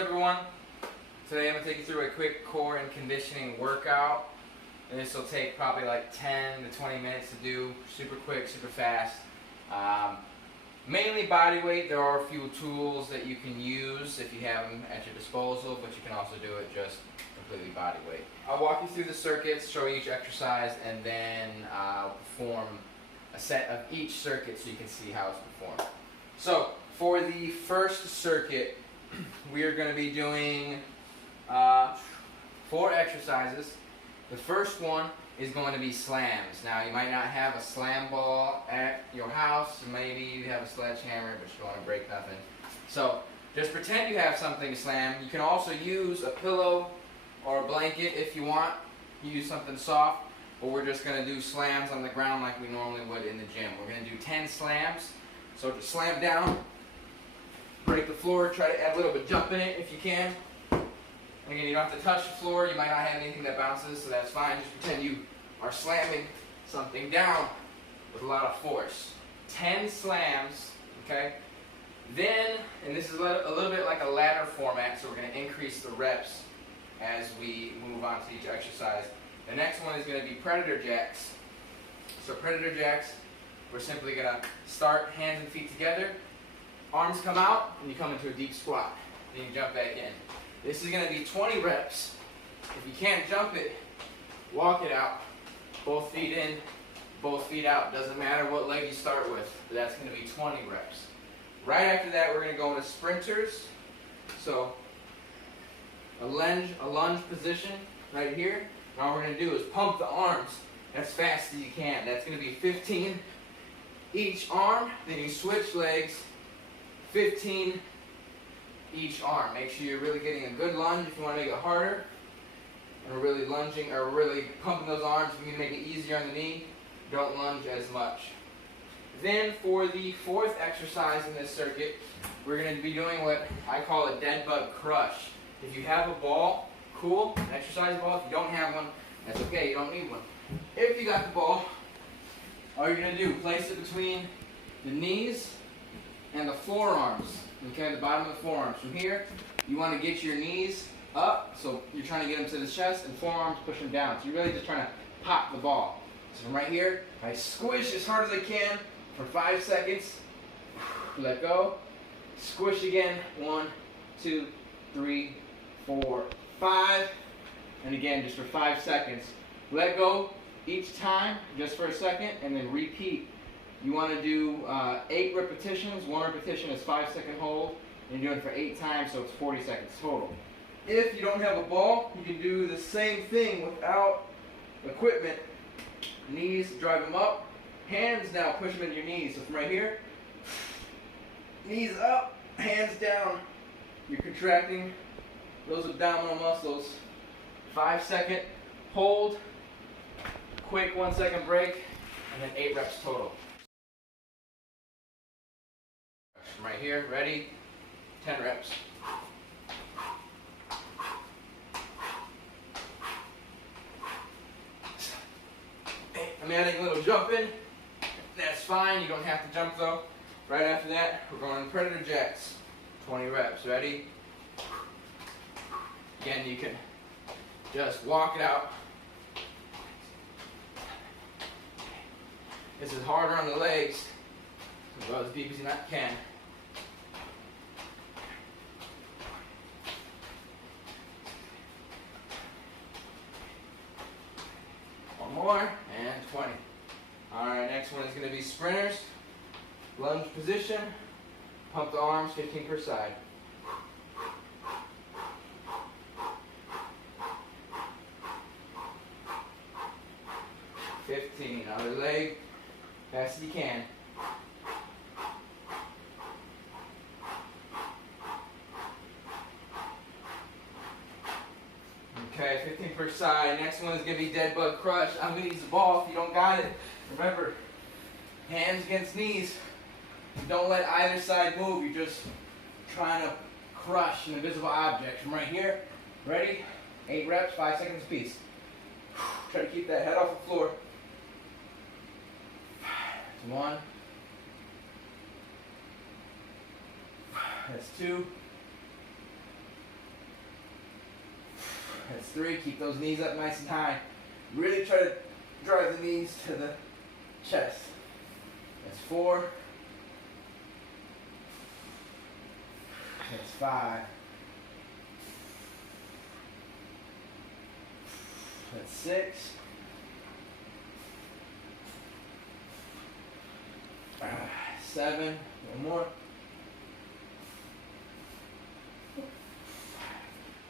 everyone? Today I'm going to take you through a quick core and conditioning workout. And this will take probably like 10 to 20 minutes to do. Super quick, super fast. Mainly body weight. There are a few tools that you can use if you have them at your disposal, but you can also do it just completely body weight. I'll walk you through the circuits, show you each exercise, and then I'll perform a set of each circuit so you can see how it's performed. So for the first circuit, we are going to be doing 4 exercises. The first one is going to be slams. Now you might not have a slam ball at your house, maybe you have a sledgehammer but you don't want to break nothing. So just pretend you have something to slam. You can also use a pillow or a blanket if you want. Use something soft, but we're just going to do slams on the ground like we normally would in the gym. We're going to do 10 slams. So just slam down, break the floor, try to add a little bit of jump in it if you can. Again, you don't have to touch the floor, you might not have anything that bounces, so that's fine. Just pretend you are slamming something down with a lot of force. 10 slams, okay? Then, and this is a little bit like a ladder format, so we're going to increase the reps as we move on to each exercise. The next one is going to be predator jacks. So predator jacks, we're simply going to start hands and feet together, arms come out, and you come into a deep squat. Then you jump back in. This is going to be 20 reps. If you can't jump it, walk it out. Both feet in, both feet out. Doesn't matter what leg you start with, but that's going to be 20 reps. Right after that, we're going to go into sprinters. So a lunge position right here. And all we're going to do is pump the arms as fast as you can. That's going to be 15 each arm. Then you switch legs, 15 each arm. Make sure you're really getting a good lunge if you want to make it harder. And we're really lunging, or really pumping those arms. If you can make it easier on the knee, don't lunge as much. Then for the 4th exercise in this circuit, we're going to be doing what I call a Deadbug crush. If you have a ball, cool, an exercise ball. If you don't have one, that's okay, you don't need one. If you got the ball, all you're going to do, place it between the knees and the forearms. Okay, the bottom of the forearms. From here, you want to get your knees up, so you're trying to get them to the chest, and forearms push them down. So you're really just trying to pop the ball. So from right here, I squish as hard as I can for 5 seconds. Let go. Squish again. 1, 2, 3, 4, 5. And again, just for 5 seconds. Let go each time, just for a second, and then repeat. You want to do 8 repetitions. 1 repetition is 5-second hold. And you're doing it for 8 times, so it's 40 seconds total. If you don't have a ball, you can do the same thing without equipment. Knees, drive them up. Hands now, push them into your knees. So from right here, knees up, hands down. You're contracting those abdominal muscles. 5-second hold, quick 1-second break, and then 8 reps total. Right here, ready? 10 reps. I'm adding a little jump in. That's fine, you don't have to jump though. Right after that, we're going to predator jacks. 20 reps, ready? Again, you can just walk it out. This is harder on the legs, so go as deep as you can. One more, and 20. Alright, next one is going to be sprinters. Lunge position. Pump the arms, 15 per side. Other leg, fast as you can. Okay, 15 per side. Next one is going to be Deadbug crush. I'm going to use the ball if you don't got it. Remember, hands against knees. Don't let either side move. You're just trying to crush an invisible object. From right here, ready? 8 reps, 5 seconds apiece. Try to keep that head off the floor. 1. That's 2. That's 3. Keep those knees up nice and high. Really try to drive the knees to the chest. That's 4. That's 5. That's 6. 7. One more.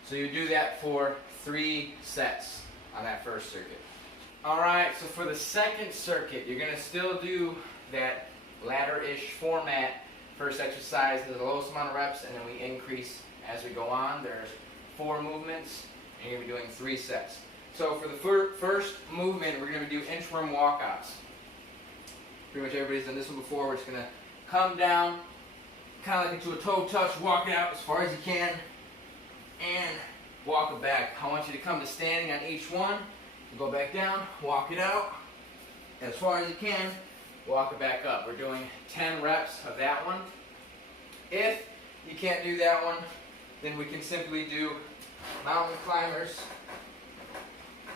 So you do that for 3 sets on that first circuit. Alright, so for the second circuit, you're going to still do that ladder-ish format. First exercise is the lowest amount of reps, and then we increase as we go on. There's 4 movements, and you're going to be doing 3 sets. So for the first movement, we're going to do inchworm walkouts. Pretty much everybody's done this one before. We're just going to come down, kind of like into a toe touch, walk it out as far as you can, and walk it back. I want you to come to standing on each one. Go back down, walk it out as far as you can, walk it back up. We're doing 10 reps of that one. If you can't do that one, then we can simply do mountain climbers.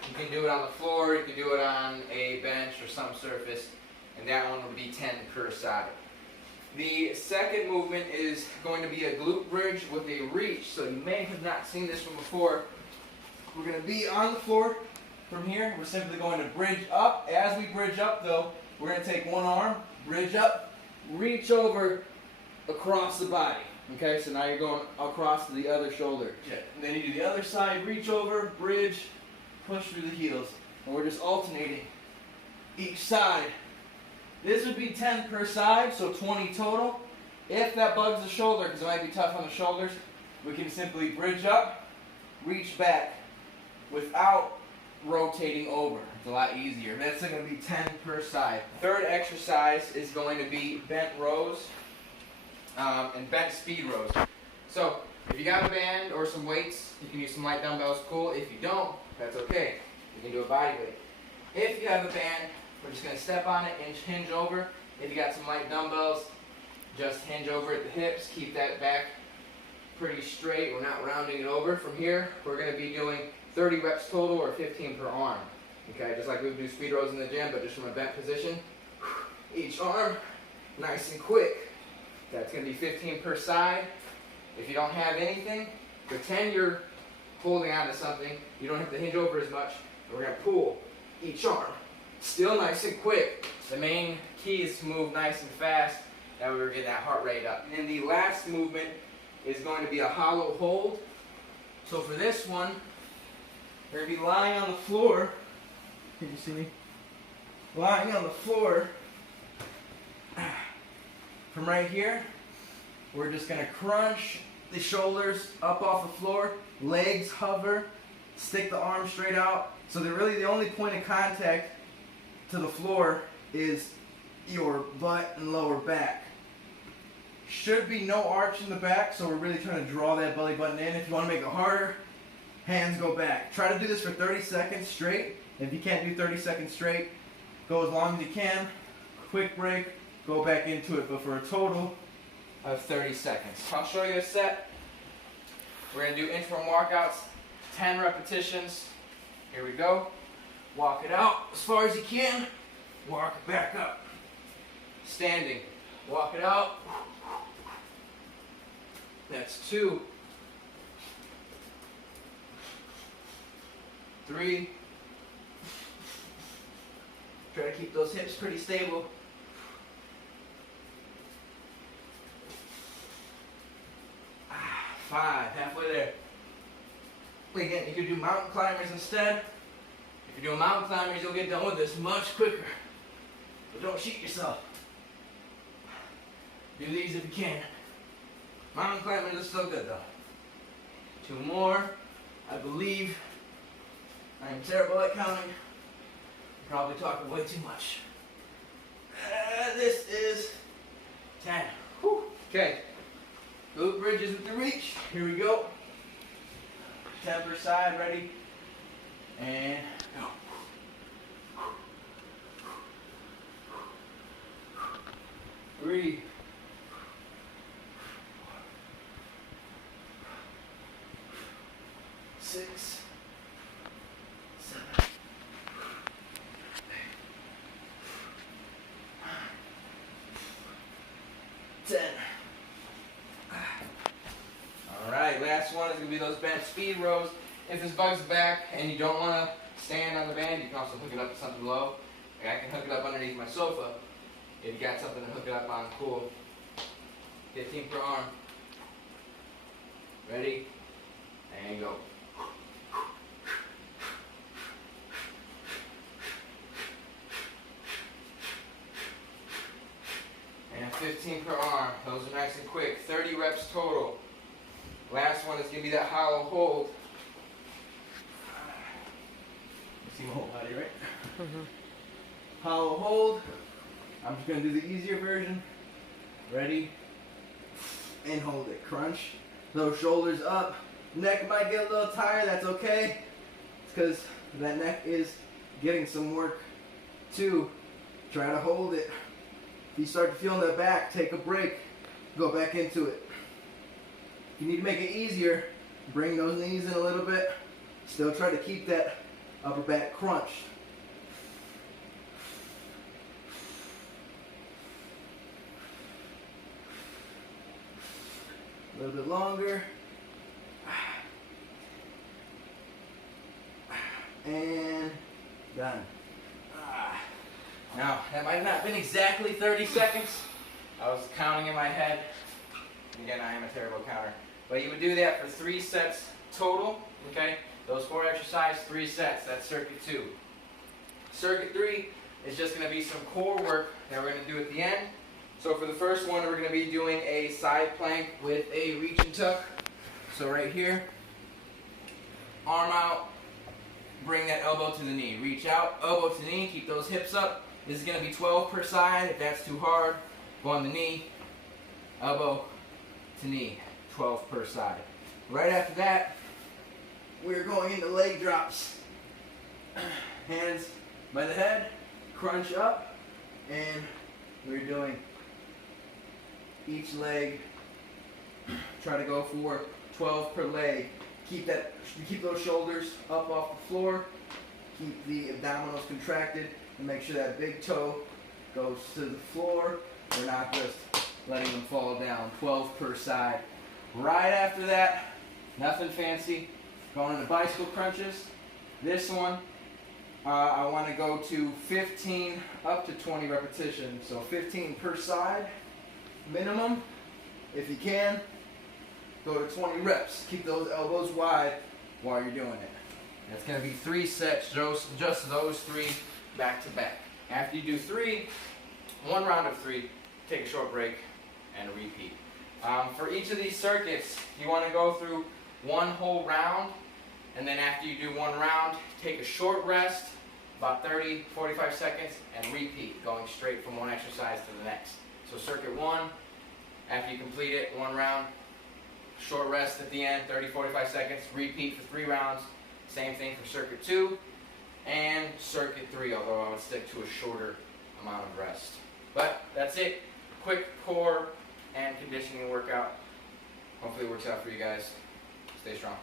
You can do it on the floor, you can do it on a bench or some surface, and that one would be 10 per side. The second movement is going to be a glute bridge with a reach, so you may have not seen this one before. We're going to be on the floor from here. We're simply going to bridge up. As we bridge up though, we're going to take one arm, bridge up, reach over across the body. Okay, so now you're going across to the other shoulder. And then you do the other side, reach over, bridge, push through the heels. And we're just alternating each side. This would be 10 per side, so 20 total. If that bugs the shoulder, because it might be tough on the shoulders, we can simply bridge up, reach back without rotating over. It's a lot easier. That's going to be 10 per side. Third exercise is going to be bent rows and bent speed rows. So if you got a band or some weights, you can use some light dumbbells. Cool. If you don't, that's okay. You can do a body weight. If you have a band, we're just going to step on it and hinge over. If you got some light dumbbells, just hinge over at the hips. Keep that back pretty straight. We're not rounding it over. From here, we're going to be doing 30 reps total or 15 per arm. Okay, just like we would do speed rows in the gym, but just from a bent position. Each arm, nice and quick. That's going to be 15 per side. If you don't have anything, pretend you're holding on to something. You don't have to hinge over as much. We're going to pull each arm. Still nice and quick. The main key is to move nice and fast. That way we're getting that heart rate up. And then the last movement is going to be a hollow hold. So for this one, we're going to be lying on the floor. Can you see me? Lying on the floor. From right here, we're just going to crunch the shoulders up off the floor. Legs hover. Stick the arms straight out. So really the only point of contact to the floor is your butt and lower back. Should be no arch in the back, so we're really trying to draw that belly button in. If you want to make it harder, hands go back. Try to do this for 30 seconds straight. If you can't do 30 seconds straight, go as long as you can. Quick break, go back into it, but for a total of 30 seconds. I'll show you a set. We're going to do inchworm walkouts, 10 repetitions. Here we go. Walk it out as far as you can. Walk it back up. Standing. Walk it out. That's 2. 3. Try to keep those hips pretty stable. 5. Halfway there. Again, you could do mountain climbers instead. If you're doing mountain climbers, you'll get done with this much quicker. But don't cheat yourself. Do these if you can. Mountain climbers are still good though. 2 more. I believe. I am terrible at counting. I'm probably talking way too much. This is 10. Whew. Okay. Glute bridges with the reach. Here we go. 10 per side. Ready? And go. 3. 6. 10. Alright, last one is going to be those bench speed rows. If this bug's back and you don't want to stand on the band, you can also hook it up to something low. Like I can hook it up underneath my sofa. If you got something to hook it up on, cool. 15 per arm. Ready? And go. And 15 per arm. Those are nice and quick. 30 reps total. Last one is going to be that hollow hold. You see my whole body, right? Hollow hold. I'm just going to do the easier version. Ready? And hold it. Crunch. Those shoulders up. Neck might get a little tired. That's okay. It's because that neck is getting some work too. Try to hold it. If you start to feel that back, take a break. Go back into it. If you need to make it easier, bring those knees in a little bit. Still try to keep that upper back crunched. A little bit longer. And done. Now, that might have not been exactly 30 seconds. I was counting in my head. Again, I am a terrible counter. But you would do that for 3 sets total, okay? Those 4 exercises, 3 sets. That's circuit 2. Circuit 3 is just going to be some core work that we're going to do at the end. So for the first one, we're going to be doing a side plank with a reach and tuck. So right here, arm out, bring that elbow to the knee. Reach out, elbow to the knee, keep those hips up. This is going to be 12 per side. If that's too hard, go on the knee, elbow to knee, 12 per side. Right after that, we're going into leg drops. Hands by the head, crunch up, and we're doing each leg. Try to go for 12 per leg. Keep those shoulders up off the floor. Keep the abdominals contracted, and make sure that big toe goes to the floor. We're not just letting them fall down. 12 per side. Right after that, nothing fancy. Going into bicycle crunches. This one, I want to go to 15 up to 20 repetitions. So 15 per side, minimum. If you can, go to 20 reps. Keep those elbows wide while you're doing it. That's going to be 3 sets, just those 3 back to back. After you do 3, 1 round of 3, take a short break and repeat. For each of these circuits, you want to go through 1 whole round, and then after you do 1 round, take a short rest, about 30, 45 seconds, and repeat, going straight from one exercise to the next. So circuit 1, after you complete it, 1 round, short rest at the end, 30, 45 seconds, repeat for 3 rounds. Same thing for circuit 2 and circuit 3, although I would stick to a shorter amount of rest. But that's it. Quick core and conditioning workout. Hopefully it works out for you guys. Stay strong.